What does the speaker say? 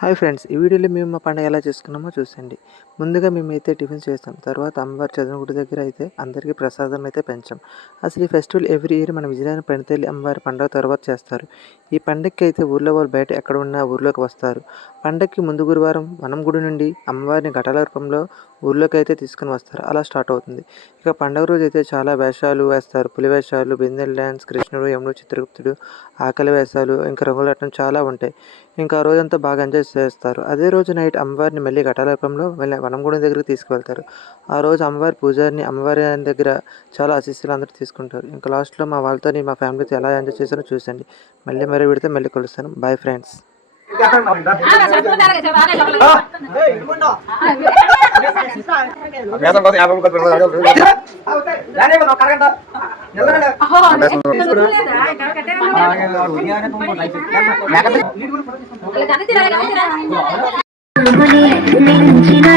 Hi friends, ఈ వీడియోలో మేము మా పండుగ ఎలా చేసుకున్నామో చూసండి. ముందుగా మేమైతే టిఫిన్ చేస్తాం. తర్వాత అమ్మవారి చదనగుడి దగ్గర అయితే అందరికీ ప్రసాదం అయితే పెంచాం. అసలు ఈ ఫెస్టివల్ ఎవ్రీ ఇయర్ మన విజయనగరం పెనతల్లి అమ్మవారి పండుగ తర్వాత చేస్తారు. ఈ పండగకి అయితే ఊర్లో వాళ్ళు బయట ఎక్కడ ఉన్నా ఊర్లోకి వస్తారు. పండగకి ముందు గురువారం వనం గుడి నుండి అమ్మవారిని ఘటాల రూపంలో ఊర్లోకి అయితే తీసుకుని వస్తారు. అలా స్టార్ట్ అవుతుంది. ఇక పండుగ రోజు అయితే చాలా వేషాలు వేస్తారు. పులి వేషాలు, బిందెల డ్యాన్స్, కృష్ణుడు, యముడు, చిత్రగుప్తుడు, ఆకలి వేషాలు, ఇంకా రంగులట్టం చాలా ఉంటాయి. ఇంకా ఆ రోజంతా బాగా ఎంజాయ్ చేస్తారు. అదే రోజు నైట్ అమ్మవారిని మళ్ళీ ఘటాలపంలో మళ్ళీ వనంగూడెం దగ్గరికి తీసుకువెళ్తారు. ఆ రోజు అమ్మవారి పూజారిని అమ్మవారి దగ్గర చాలా ఆశీస్సులు అందరూ తీసుకుంటారు. ఇంకా లాస్ట్లో మా వాళ్ళతో మా ఫ్యామిలీతో ఎలా ఎంజాయ్ చేశారో చూసండి. మళ్ళీ విడితే మళ్ళీ కలుస్తాను. Bye friends. మించిన